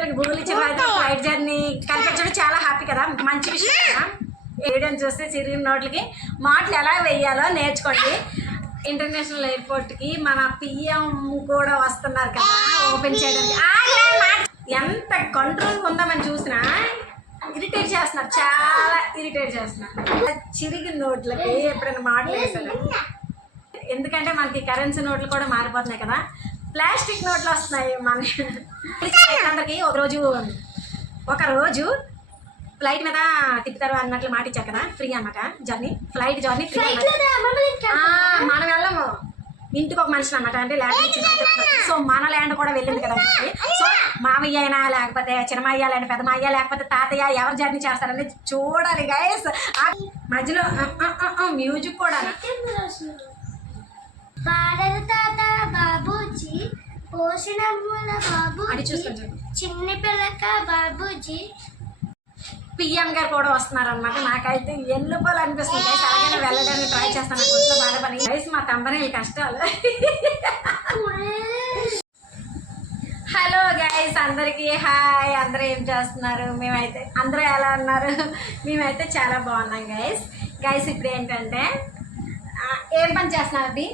ఇద్దరికి భూములు ఇచ్చిన ఫ్లైట్ జర్నీ కనిపించడం చాలా హ్యాపీ కదా, మంచి విషయం కదా. వేయడం చూస్తే చిరిగిన నోట్లకి మాటలు ఎలా వేయాలో నేర్చుకోండి. ఇంటర్నేషనల్ ఎయిర్పోర్ట్కి మన పిఎం కూడా వస్తున్నారు కదా ఓపెన్ చేయడానికి. ఎంత కంట్రోల్ ఉందామని చూసినా ఇరిటేట్ చేస్తున్నారు, చాలా ఇరిటేట్ చేస్తున్నారు. చిరిగిన నోట్లకి ఎప్పుడైనా మాటలు వేసాను, ఎందుకంటే మనకి కరెన్సీ నోట్లు కూడా మారిపోతున్నాయి కదా, ప్లాస్టిక్ నోట్లు వస్తున్నాయి. మన అందరికి ఒక రోజు ఫ్లైట్ మీద తిప్పుతారు అన్నట్లు మాట ఇచ్చారు కదా, ఫ్రీ అన్నమాట జర్నీ, ఫ్లైట్ జర్నీ ఫ్రీ. మనం వెళ్ళము, ఇంటికి ఒక మనిషి అనమాట, అంటే ల్యాండ్ ఇచ్చింది. సో మన ల్యాండ్ కూడా వెళ్ళింది కదా. సో మామయ్య అయినా లేకపోతే చిన్నమయ్య లేని పెద్దమయ్య లేకపోతే తాతయ్య ఎవరు జర్నీ చేస్తారని చూడాలి గైస్. మధ్యలో మ్యూజిక్ కూడా బాబూజీ పోషణ చిన్న పిల్లక బాబూజీ పిఎం గారు కూడా వస్తున్నారు అనమాట. నాకైతే వెళ్ళిపోవాలి అనిపిస్తుంది గైస్, అలాగే వెళ్ళడానికి ట్రై చేస్తాను. కొంచెం బాగా పని గైస్, మా తమ్ముని కష్టాలు. హలో గైస్, అందరికీ హాయ్. అందరూ ఏం చేస్తున్నారు? మేమైతే అందరూ ఎలా ఉన్నారు? మేమైతే చాలా బాగున్నాం గైస్. గైస్ ఇప్పుడు ఏంటంటే ఏం పని చేస్తున్నారు అది?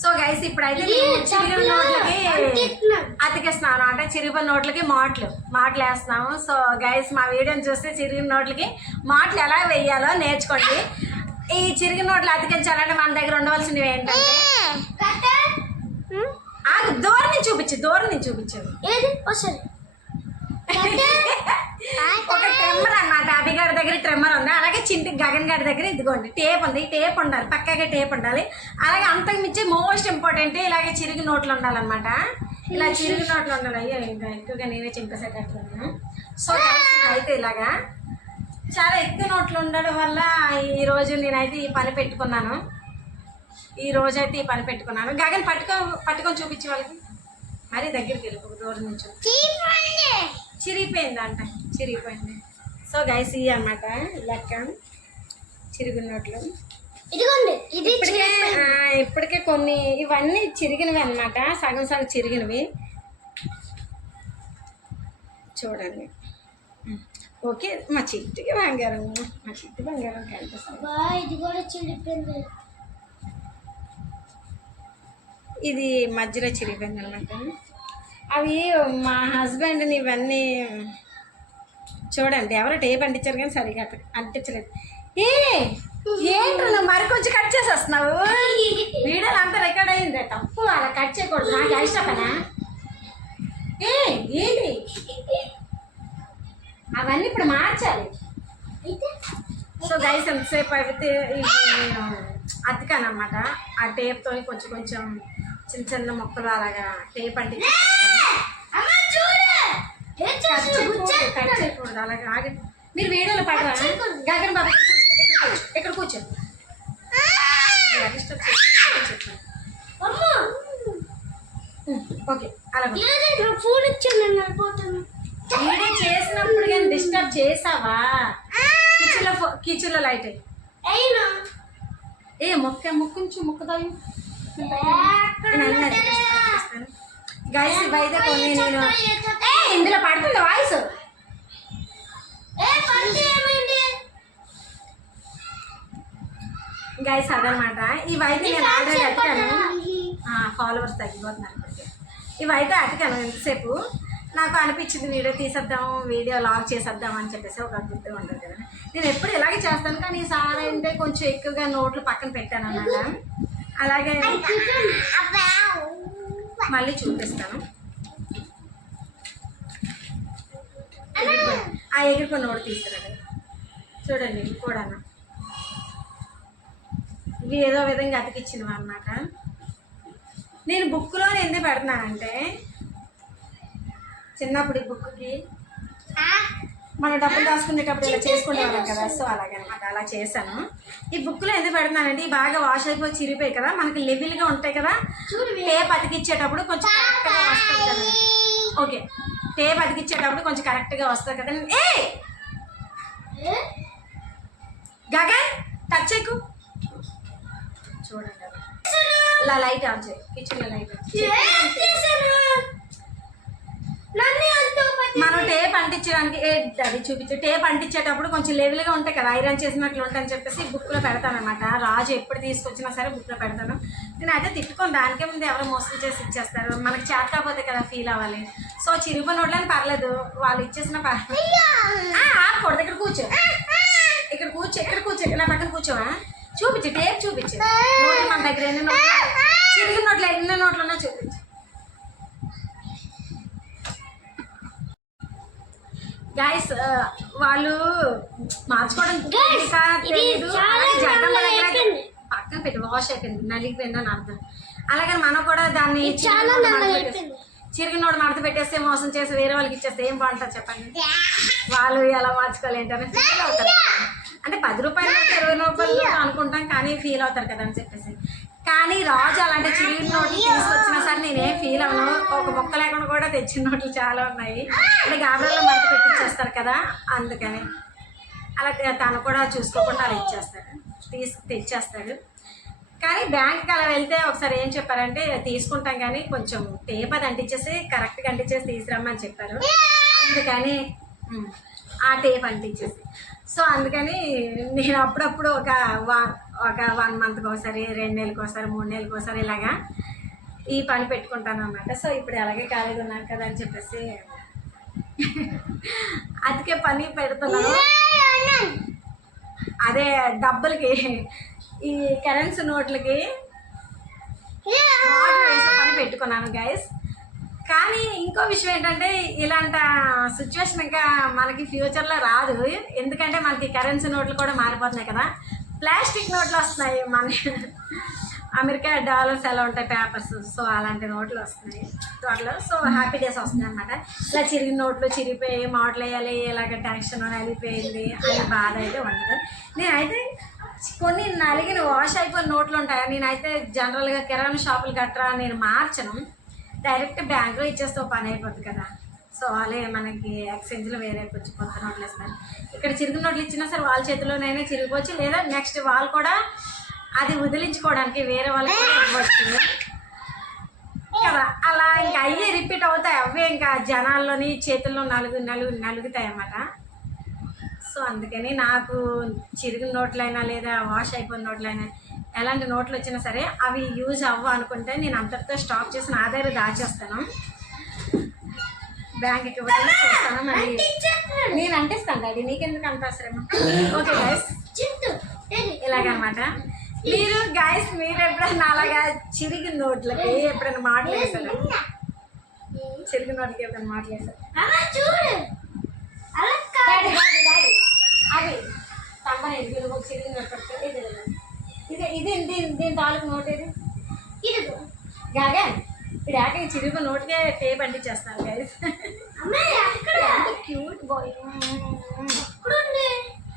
సో గైస్ ఇప్పుడైతే చిరిగిన నోట్లకి అతికిస్తున్నాను, అంటే చిరిగిన నోట్లకి మాటలు వేస్తున్నాము. సో గైస్ మా వీడియోని చూస్తే చిరిగిన నోట్లకి మాటలు ఎలా వేయాలో నేర్చుకోండి. ఈ చిరిగిన నోట్లు అతికించాలంటే మన దగ్గర ఉండవలసినవి ఏంటంటే దూరం నుంచి చూపించు ఒక ట్రిమ్మర్ అన్నమాట. అభిగారి దగ్గర ట్రిమ్మర్ ఉంది, అలాగే గగన్ గారి దగ్గర ఇదిగోండి టేప్ ఉంది. ఈ టేప్ ఉండాలి, పక్కాగా టేప్ ఉండాలి. అలాగే అంతకు మించి మోస్ట్ ఇంపార్టెంట్ ఇలాగే చిరిగి నోట్లు ఉండాలన్నమాట. ఇలా చిరిగి నోట్లు ఉండాలి. అయ్యో ఇంకా ఎక్కువగా నేనే చింపేసేటట్లున్నాను. సో అయితే ఇలాగా చాలా ఎక్కువ నోట్లు ఉండడం వల్ల ఈరోజు నేనైతే ఈ పని పెట్టుకున్నాను. గగన్ పట్టుకొని చూపించే వాళ్ళకి మరీ దగ్గరికి వెళ్ళి ఒక దూరం నుంచి చిరిగిపోయింది. సో గైస్ ఇవి అన్నమాట లెక్క చిరిగిన నోట్లు. ఇప్పటికే కొన్ని ఇవన్నీ చిరిగినవి అన్నమాట, సగం చిరిగినవి. చూడండి ఓకే. మా చిట్టి బంగారం కనిపిస్తుంది. ఇది మధ్యలో చిరిగిపోయింది అనమాట. అవి మా హస్బెండ్ని ఇవన్నీ చూడండి, ఎవరో టేప్ అంటించారు కానీ సరిగా అంటించలేదు. ఏంటో నువ్వు మరి కొంచెం కట్ చేసేస్తున్నావు. వీడియోలు అంతా రికార్డ్ అయింది, తప్పు అలా కట్ చేయకూడదు. నాకు ఇష్టపనా ఏంటి అవన్నీ ఇప్పుడు మార్చాలి. సో గైస్ ఎంతసేపు అయితే నేను అతికాను అనమాట. ఆ టేప్తో కొంచెం చిన్న మొక్కలు అలాగా టేప్ అంటించి కట్ చేయకూడదు. అలాగే ఆగి మీరు వీడియోలో పడరా గగన్ బాబు ఇక్కడ కూర్చో. ఓకే అలా వీడియో చేసినప్పుడు కానీ డిస్టర్బ్ చేసావా? కిచెన్లో లైట్ మొక్కదా గైస్ ఇవైతే కొన్ని నేను ఇందులో పడుతుంది వాయిస్. గైస్ అదనమాట. ఇవైతే నేను ఆల్రెడీ అతికాను, ఫాలోవర్స్ తగ్గిపోతున్నారు. ఇవైతే అతికాను ఎంతసేపు నాకు అనిపించింది వీడియో తీసేద్దాం, వీడియో లాగ్ చేసేద్దాం అని చెప్పేసి ఒక గుర్తు ఉంటుంది కదా. నేను ఎప్పుడు ఇలాగే చేస్తాను, కానీ ఈసారి అంటే కొంచెం ఎక్కువగా నోట్లు పక్కన పెట్టాను అన్నమాట. అలాగే మళ్ళీ చూపిస్తాను. ఆ ఎగురుకొని నోటు తీసుకురండి. చూడండి ఇవి కూడా ఇవి ఏదో విధంగా అతికిచ్చినవి అన్నమాట. నేను బుక్లో ఎందుకు పెడుతున్నానంటే చిన్నప్పుడు ఈ బుక్కి మనం డబ్బులు దాచుకునేటప్పుడు ఇలా చేసుకునేవాళ్ళం కదా. సో అలాగనమాట అలా చేశాను. ఈ బుక్లో ఎందుకు పెడుతున్నానంటే ఇవి బాగా వాష్ అయిపోయి చిరిగిపోయి కదా, మనకి లెవెల్గా ఉంటాయి కదా. టేప్ అతికిచ్చేటప్పుడు కొంచెం కరెక్ట్గా వస్తుంది కదా. ఓకే టేప్ అతికిచ్చేటప్పుడు కొంచెం కరెక్ట్గా వస్తుంది కదా. గగన్ టచ్ చేయకు. చూడండి ఇలా లైట్ ఆన్ చేయి, కిచెన్లో లైట్ అంటించడానికి అది చూపించే టేప్ అంటించేటప్పుడు కొంచెం లెవెల్గా ఉంటాయి కదా, ఐరన్ చేసినట్లు ఉంటాయని చెప్పేసి బుక్లో పెడతాను అనమాట. రాజు ఎప్పుడు తీసుకొచ్చినా సరే బుక్లో పెడతాను. నేను అయితే తిట్టుకొని దానికే ముందు ఎవరో మోసం చేసి ఇచ్చేస్తారు, మనకి చేత కాకపోతే కదా ఫీల్ అవ్వాలి. సో చిరిగిపోయిన నోట్లని పర్లేదు, వాళ్ళు ఇచ్చేసిన పర్లేదు. ఆకూడదు, ఇక్కడ కూర్చో, ఇక్కడ కూర్చో, ఇక్కడ కూర్చో, నా పక్కన కూర్చోవా. చూపించు, టేప్ చూపించు. నోట్లు మన దగ్గర ఎన్ని నోట్లు, చిరిగిన నోట్లు ఎన్ని నోట్లు ఉన్నా చూపించు. గైస్ వాళ్ళు మార్చుకోవడం తెలియదు, పక్కన పెట్టి వాష్ అయిపోయింది, నలిగిపోయిందని అర్థం. అలాగని మనం కూడా దాన్ని చిరిగినోడు మడత పెట్టేస్తే మోసం చేసి వేరే వాళ్ళకి ఇచ్చేస్తే ఏం బాగుంటుంది చెప్పండి. వాళ్ళు ఎలా మార్చుకోవాలి ఏంటని ఫీల్ అవుతారు. అంటే 10 రూపాయలు 20 రూపాయలు అనుకుంటాం కానీ ఫీల్ అవుతారు కదా అని చెప్పేసి. కానీ రాజు అలాంటి చిరిగిన నోట్లు తీసుకొచ్చినా సరే నేనేం ఫీల్ అవ్వను. ఒక మొక్క లేకుండా కూడా తెచ్చిన నోట్లు చాలా ఉన్నాయి. అంటే గాబరాలో మడత పెట్టిచ్చేస్తారు కదా, అందుకని అలా తను కూడా చూసుకోకుండా అలా ఇచ్చేస్తాడు, తెచ్చేస్తాడు. కానీ బ్యాంక్కి అలా వెళ్తే ఒకసారి ఏం చెప్పారంటే తీసుకుంటాం కానీ కొంచెం టేప్ అది అంటించేసి కరెక్ట్గా అంటించేసి తీసుకురమ్మని చెప్పారు. అందుకని ఆ టేప్ అంటించేసి, సో అందుకని నేను అప్పుడప్పుడు ఒక 1 మంత్కి ఒకసారి, 2 నెలలకు ఒకసారి, 3 నెలలకు ఒకసారి ఇలాగా ఈ పని పెట్టుకుంటాను అన్నమాట. సో ఇప్పుడు అలాగే ఖాళీగా ఉన్నాను కదా అని చెప్పేసి అతికే పని పెడుతున్నాను. అదే డబ్బులకి, ఈ కరెన్సీ నోట్లకి వేసే పని పెట్టుకున్నాను గైస్. కానీ ఇంకో విషయం ఏంటంటే ఇలాంటి సిచ్యువేషన్ ఇంకా మనకి ఫ్యూచర్లో రాదు. ఎందుకంటే మనకి కరెన్సీ నోట్లు కూడా మారిపోతున్నాయి కదా, ప్లాస్టిక్ నోట్లు వస్తున్నాయి. మన అమెరికా డాలర్స్ ఎలా ఉంటాయి పేపర్స్, సో అలాంటి నోట్లు వస్తున్నాయి త్వరలో. సో హ్యాపీ డేస్ వస్తున్నాయి అనమాట. ఇలా చిరిగిన నోట్లు చిరిగిపోయి మోడల్ వేయాలి, ఇలాగ టెన్షన్ వెళ్ళిపోయింది అని బాధ అయితే ఉండదు. నేనైతే కొన్ని నలిగిన వాష్ అయిపోయిన నోట్లు ఉంటాయి, నేనైతే జనరల్గా కిరాణా షాపులు గట్రా నేను మార్చను, డైరెక్ట్ బ్యాంకులో ఇచ్చేస్తే పని అయిపోతుంది కదా. సో వాళ్ళే మనకి ఎక్స్చేంజ్లో వేరే కొంచెం కొత్త నోట్లు ఇస్తారు. ఇక్కడ చిరిగిన నోట్లు ఇచ్చినా సరే వాళ్ళ చేతిలోనైనా చిరిగిపోవచ్చు, లేదా నెక్స్ట్ వాళ్ళు కూడా అది వదిలించుకోవడానికి వేరే వాళ్ళకి కూడా ఇవ్వచ్చు కదా. అలా ఇంకా అయ్యే రిపీట్ అవుతాయి, అవే ఇంకా జనాల్లోని చేతుల్లో నలుగుతాయి అన్నమాట. సో అందుకని నాకు చిరిగిన నోట్లైనా లేదా వాష్ అయిపోయిన నోట్లైనా ఎలాంటి నోట్లు వచ్చినా సరే అవి యూజ్ అవ్వ అనుకుంటే నేను అంతటితో స్టాప్ చేసి నా దగ్గర దాచేస్తాను, బ్యాంక్కి చూస్తాను. మరి నేను అంటిస్తాను డాడీ, నీకెందుకు అంటారేమో. ఓకే గైస్, ఇలాగనమాట. మీరు గైస్ మీరు ఎప్పుడైనా అలాగా చిరిగిన నోట్లకి ఎప్పుడైనా మాట్లాడేశారు, చిరిగిన నోట్లకి ఎప్పుడైనా మాట్లాడేశారు? అది తమ్మని చిరిగిన నోట్ ఇది దీని తాలూకు నోట్ ఏది గాగా ఇప్పుడు యాక్టింగ్ చిరుగు నోటికే టేప్ అంటించేస్తాను గైస్. క్యూట్ బాయ్,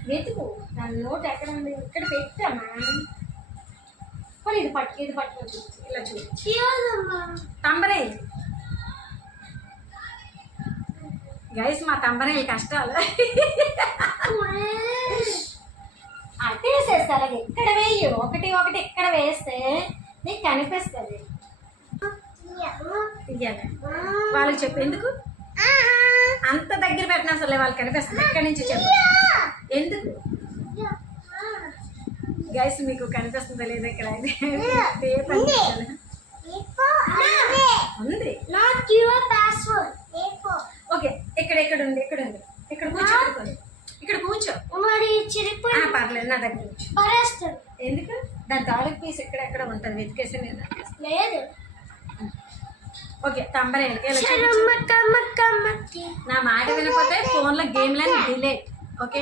వెతుకు దాని నోట్ ఎక్కడ ఉంది, ఇక్కడ పెట్టామా. ఇది పట్టుకొని ఇలా చూసి తంబరే గైస్, మా తంబరేలు కష్టాలు అట్టేసేస్తా. అలాగే ఇక్కడ వేయు, ఒకటి ఇక్కడ వేస్తే నీకు కనిపిస్తుంది. వాళ్ళకి చెప్పు, ఎందుకు అంత దగ్గర పెట్టినా అసలు వాళ్ళకి కనిపిస్తుంది. ఎక్కడి నుంచి చెప్పు, ఎందుకు గైస్ మీకు కనిపిస్తుందా లేదా? ఇక్కడ ఉంది. ఓకే, ఇక్కడ ఉంది, ఇక్కడ కూర్చో, ఇక్కడ కూర్చో. పర్లేదు, నా దగ్గర కూర్చో. ఎందుకు దాని తాలూకు పీస్ ఎక్కడ ఉంటుంది, వెతికేసి లేదు. ఓకే, తంబరేళ్ళకి నా మాట వినకపోతే ఫోన్లో గేమ్లని డిలీట్. ఓకే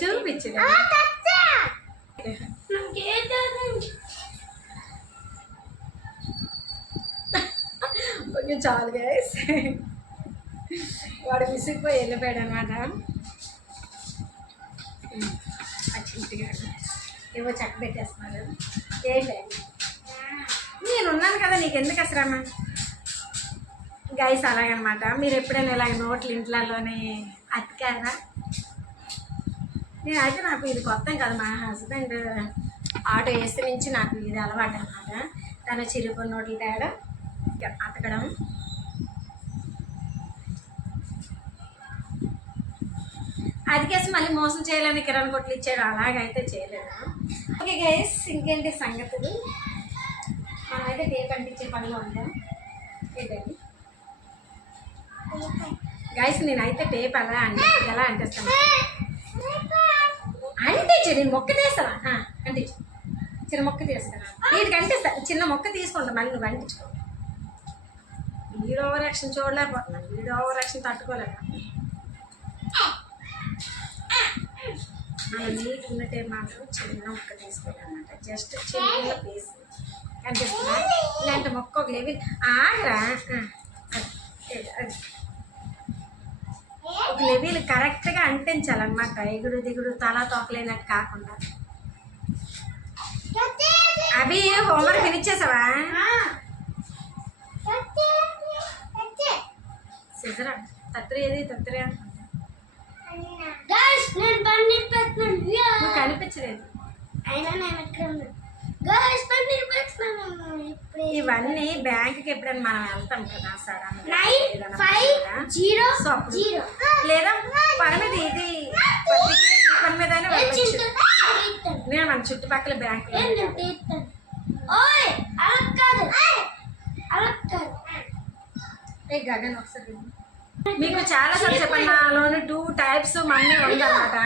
చూపించు. ఓకే చాలు గైస్, వాడు విసిగిపోయి వెళ్ళిపోయాడు అనమాట. అచ్చిగా ఏవో చక్క పెట్టేస్తున్నారు. ఏంటి నేనున్నాను కదా, నీకు ఎందుకు అసలు గైస్. అలాగనమాట. మీరు ఎప్పుడైనా ఇలాగ నోట్లు ఇంట్లోనే అతికారా? నేనైతే నాకు ఇది కొత్త కదా, మా హస్బెండ్ ఆటో వేస్తే నుంచి నాకు ఇది అలవాటు అనమాట. తను చిరుగు నోట్లు తేడా అతకడం. అదికేసి మళ్ళీ మోసం చేయాలని కిరాణా కొట్లు ఇచ్చాడు, అలాగైతే చేయలేదు. ఓకే గైస్, ఇంకేంటి సంగతులు? మనమైతే టేప్ అంటించే పనిలో ఉంటాం. ఏంటండి గైస్, నేనైతే టేప్ ఎలా అంటిస్తాను అంటించు. నేను మొక్క తీస్తాను, అంటించు. చిన్న మొక్క తీస్తాను, వీటికి అంటిస్తాను. చిన్న మొక్క తీసుకుంటాను, మళ్ళీ నువ్వు అంటించుకో. వీడియో ఓవర్ యాక్షన్ చూడలేకపోతున్నాను, వీడియో ఓవర్ యాక్షన్ తట్టుకోలేక. మనం నీట్ ఉన్న టేప్ మాత్రం చిన్న మొక్క తీసుకోవాలన్నమాట. జస్ట్ చిన్న పీస్ కనిపిస్తున్నా. ఇలాంటి మొక్క ఒక లెవెల్ ఆగరా, ఒక లెవెల్ కరెక్ట్గా అంటించాలన్నమాట. ఎగుడు దిగుడు తల తోకలేనట్టు కాకుండా. అవి హోంవర్క్ ఫినిష్ చేసావా? సిజరా తత్రి ఏది తత్రి నువ్వు కనిపించలేదు. ఇవన్నీ బ్యాంకుకి ఎప్పుడైనా మనం వెళ్తాం కదా సడన్ లేదా పని మీద ఇది పని మీద వెళ్ళచ్చు. నేను మన చుట్టుపక్కల బ్యాంకు గగన్ ఒకసారి మీకు చాలా సార్లు చెప్పండి, నాలోని 2 టైప్స్ మమ్మీ ఉందన్నమాట.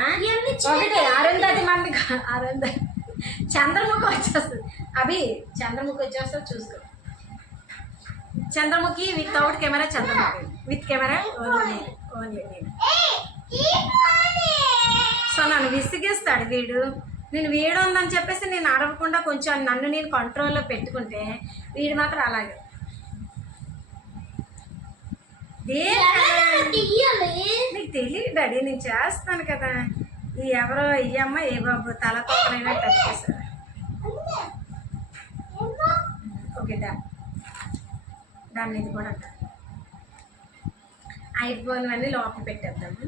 ఒకటి అరుంధతి మమ్మీ, అరుంధతి చంద్రముఖి వచ్చేస్తుంది. అవి చంద్రముఖి వచ్చేస్తుంది, చూసుకో. Chandramukhi without camera, Chandramukhi with camera only నేను. సో నన్ను విసిగిస్తాడు వీడు. నేను వీడు ఉందని చెప్పేసి నేను అడగకుండా కొంచెం నన్ను నేను కంట్రోల్లో పెట్టుకుంటే వీడు మాత్రం అలాగే. నీకు తెలియదు డాడీ, నేను చేస్తాను కదా. ఈ ఎవరో ఈ అమ్మ ఏ బాబు తల తొక్కలైనా కట్టేశారు. ఓకే దాన్ని ఇది కూడా అయిపోయినవన్నీ లోపల పెట్టేద్దాము.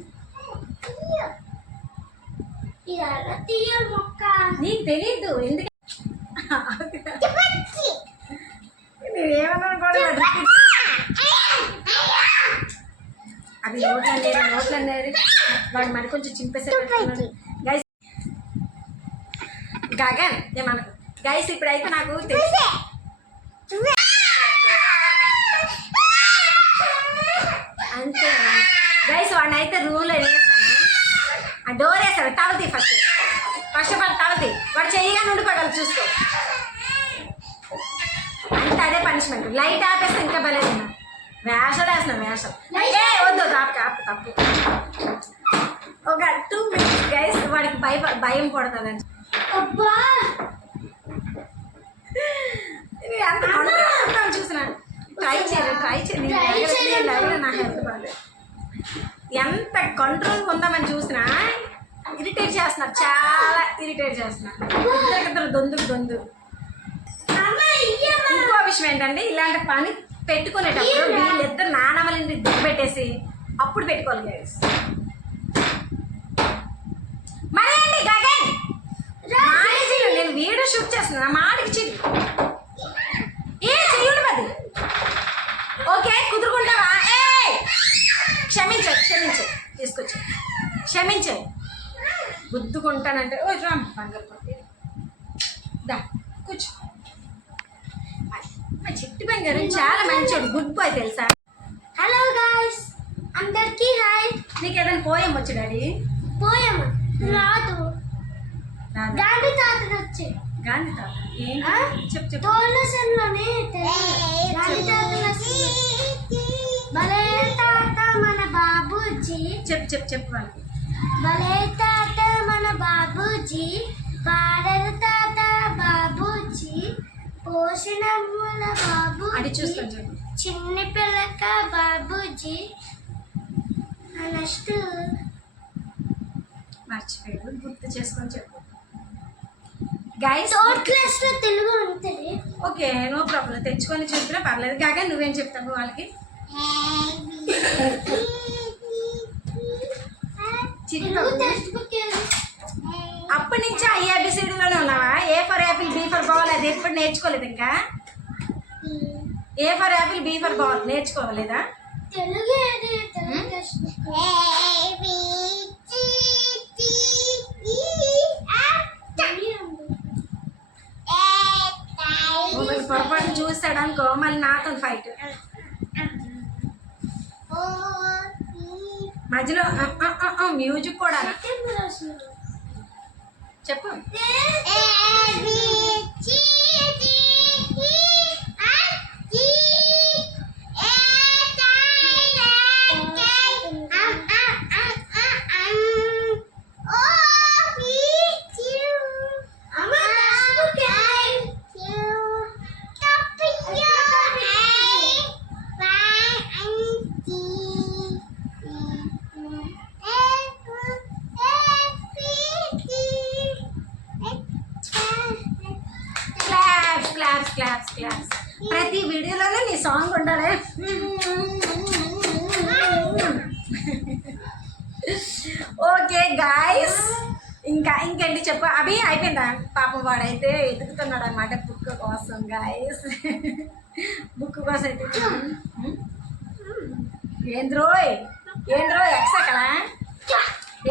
నీకు తెలీదు ఎందుకు నేనేమన్నా కూడా అవి నోట్లు అన్నారు వాడు మరి కొంచెం చింపేసేటట్టు. గైస్ గగన్ ఏమనకు గైస్, ఇప్పుడైతే నాకు తెలుసు అంతే గైస్. వాడిని అయితే రూల్ వేసాను, ఆ డోర్ వేసాడు. తలతి ఫస్ట్ ఆఫ్ ఆల్ తలతి వాడు చెయ్యగానే ఉండిపోగలరు, చూసుకో. అంటే అదే పనిష్మెంట్. లైట్ ఆపేస్తే ఇంకా బలేదు. వేషాలు వేస్తున్నాను, వేషం వద్దు తప్పు. ఒక 2 minutes గైస్, వాడికి భయం పడుతుందని. అంత చూసిన ట్రై చేయండి నా హెల్త్ బాగా. ఎంత కంట్రోల్ ఉందామని చూసినా ఇరిటేట్ చేస్తున్నారు, చాలా ఇరిటేట్ చేస్తున్నారు. ఇద్దరు దొందు. ఇంకో విషయం ఏంటంటే, ఇలాంటి పని పెట్టుకునేటప్పుడు వీళ్ళిద్దరు నానమ్మలని దిగబెట్టేసి అప్పుడు పెట్టుకోవాలి గైస్. మళ్ళీ అండి గగన్ నేను వీడియో షూట్ చేస్తున్నా, మాడికి చెయ్యండి అది. ఓకే కుదురుకుంటావా? క్షమించు తీసుకొచ్చి క్షమించు. గుద్దుకుంటానంటే ఓ రామ్ బంగారు పట్టి దా కూర్చో. మా చిట్టి బంగారు చాలా మంచోడు, గుడ్ బాయ్ తెలుసా. హలో గాయ్స్, అందరికీ హాయ్. నీకు ఏదైనా పోయం వచ్చు డాడీ? పోయం రాదు, గాంధీ తాతలు వచ్చి. గాంధీ తాత చెప్పు. తోలసంలోనే గాంధీ తాతలు భలే తాత మన బాబూజీ. చెప్పు వాళ్ళకి. భలే తాత మన బాబూజీ, పాడలు తాత బాబూజీ, పోషణముల బాబూజీ, చిన్ని పిల్లక బాబూజీ. నెక్స్ట్ మర్చిపోయాడు, గుర్తు చేసుకొని చెప్పు గైస్. 3rd క్లాస్ లో తెలుగు ఉంటుంది. ఓకే నో ప్రాబ్లం, తెచ్చుకొని చెప్పినా పర్లేదు. కాగా నువ్వేం చెప్తావు వాళ్ళకి? అప్పటి నుంచి IABCDలోనే ఉన్నావా? A for apple, B for ball అది ఎప్పుడు నేర్చుకోలేదు ఇంకా? A for apple, B for ball నేర్చుకోలేదా? తెలుగు చూస్తాడు అనుకో మళ్ళీ నాతో ఫైట్. మధ్యలో మ్యూజిక్ కూడా చెప్పు. Claps claps claps. ప్రతి వీడియోలోనే నీ సాంగ్ ఉండాలి. ఓకే గాయస్, ఇంకేంటి చెప్పు. అవి అయిపోయిందా? పాపం వాడైతే ఎదుగుతున్నాడు అనమాట బుక్ కోసం గాయస్. బుక్ కోసం అయితే ఏంద్రోయ్ ఎక్సకలా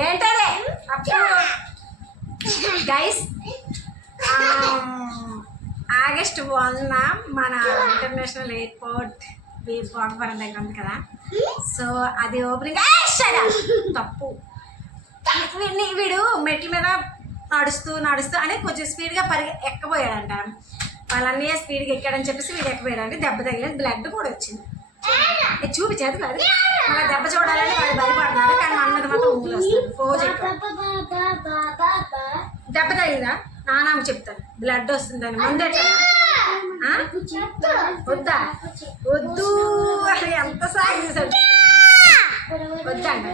ఏంటదే అప్పుడు గైస్. ఆగస్ట్ 1 మన ఇంటర్నేషనల్ ఎయిర్పోర్ట్ భోగవరం దగ్గర ఉంది కదా, సో అది ఓపెనింగ్. తప్పు, వీడు మెట్ల మీద నడుస్తూ అంటే కొంచెం స్పీడ్గా ఎక్కబోయాడంట. వాళ్ళన్నీ స్పీడ్గా ఎక్కాడని చెప్పేసి వీడు ఎక్కబోయాడంటే దెబ్బ తగిలేదు, బ్లడ్ కూడా వచ్చింది. చూపించేది అది మన దెబ్బ చూడాలని వాళ్ళు భయపడుతున్నారు, కానీ మన మీద మాత్రం ఊళ్ళు వస్తుంది. పోజు దెబ్బ తగిలిందా? నాన్నమ్మ చెప్తాను, బ్లడ్ వస్తుందని. ముందే వద్దా? వద్దు, అసలు ఎంత సాగు చేశాడు. వద్దండి.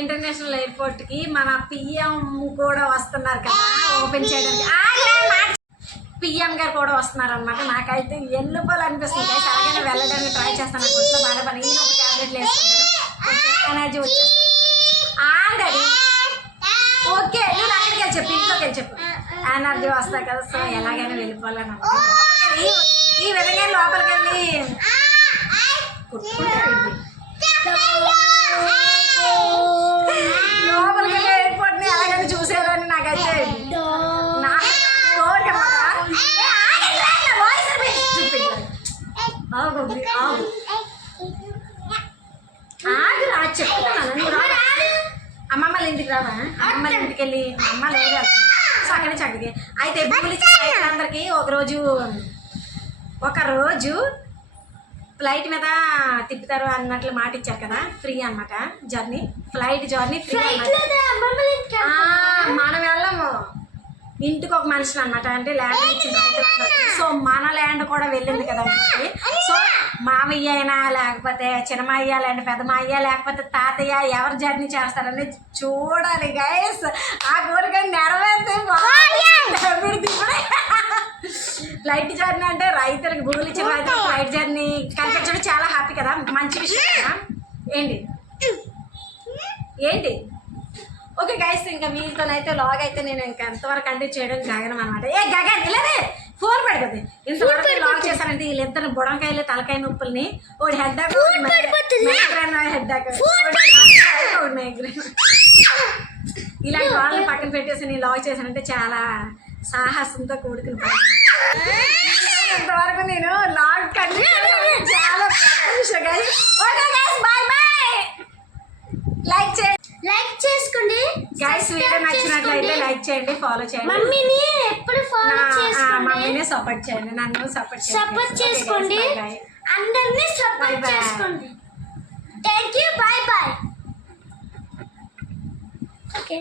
ఇంటర్నేషనల్ ఎయిర్పోర్ట్కి మన పిఎం కూడా వస్తున్నారు కదా ఓపెన్ చేయడానికి. పిఎం గారు కూడా వస్తున్నారు అనమాట. నాకైతే వెళ్ళిపోవాలనిపిస్తుంది. అలాగే వెళ్ళడానికి ట్రై చేస్తాను. కొంచెం బాగా పని ఈయన ఒక ట్యాబ్లెట్లు వేసుకుంటాను, ఎనర్జీ వచ్చేస్తుంది. ఆల్రెడీ ఓకే, నేను అక్కడికి వెళ్ళి చెప్పు, ఇంట్లోకి వెళ్ళి చెప్పు. ఎనర్జీ వస్తాయి కదా, సో ఎలాగైనా వెళ్ళిపోవాలని ఈ విధంగా లోపలికి వెళ్ళి లోపలికి వెళ్ళి ఎయిర్పోర్ట్ని ఎలాగైనా చూసేయాలని నాకైతే కోరిక చెప్తున్నాను. అమ్మమ్మల ఇంటికి రావా? అమ్మమ్మల ఇంటికి వెళ్ళి అమ్మ లేదు వెళ్తాను. సో అక్కడి నుంచి అక్కడికి అయితే అందరికీ ఒక రోజు ఫ్లైట్ మీద తిప్పుతారు అన్నట్లు మాట ఇచ్చారు కదా, ఫ్రీ అనమాట జర్నీ, ఫ్లైట్ జర్నీ ఫ్రీ. మనం వెళ్ళము, ఇంటికి ఒక మనిషిని అనమాట. అంటే ల్యాండ్ ఇచ్చిన సో మన ల్యాండ్ కూడా వెళ్ళింది కదా. సో మామయ్య అయినా లేకపోతే చిన్నమయ్య లేదంటే పెద్దమయ్య లేకపోతే తాతయ్య ఎవరు జర్నీ చేస్తారని చూడాలి గైస్. ఆ కోరిక నెరవేర్తే ఫ్లైట్ జర్నీ అంటే రైతులకు భూములు ఇచ్చిన రైతులకు ఫ్లైట్ జర్నీ కనిపించడం చాలా హ్యాపీ కదా, మంచి విషయం కదా. ఏంటి ఓకే గైస్, ఇంకా మీతోనైతే లాగ్ అయితే నేను ఇంకా ఎంతవరకు కంటిన్యూ చేయడం గగనం అనమాట. గగన్ ఇలానే ఫోన్ పడిపోతుంది. ఇంతవరకు లాగ్ చేశానంటే వీళ్ళిద్దరు బుడంకాయలు తలకాయ నొప్పుల్ని ఒకటి హెడ్ ఇలాంటి వాళ్ళని పక్కన పెట్టేసి నేను లాగ్ చేశానంటే చాలా సాహసంతో కూడుకుని పని. ఇంతవరకు నేను లాగ్ కంటిన్యూ చాలా లైక్ చేసుకోండి గైస్. వీడియో నచ్చినట్లయితే లైక్ చేయండి, ఫాలో చేయండి. మమ్మీని ఎప్పుడు ఫాలో చేసుకోండి, మమ్మీని సపోర్ట్ చేయండి, నన్ను సపోర్ట్ చేసుకోండి, అందరినీ సపోర్ట్ చేసుకోండి. Thank you, by by. ఓకే.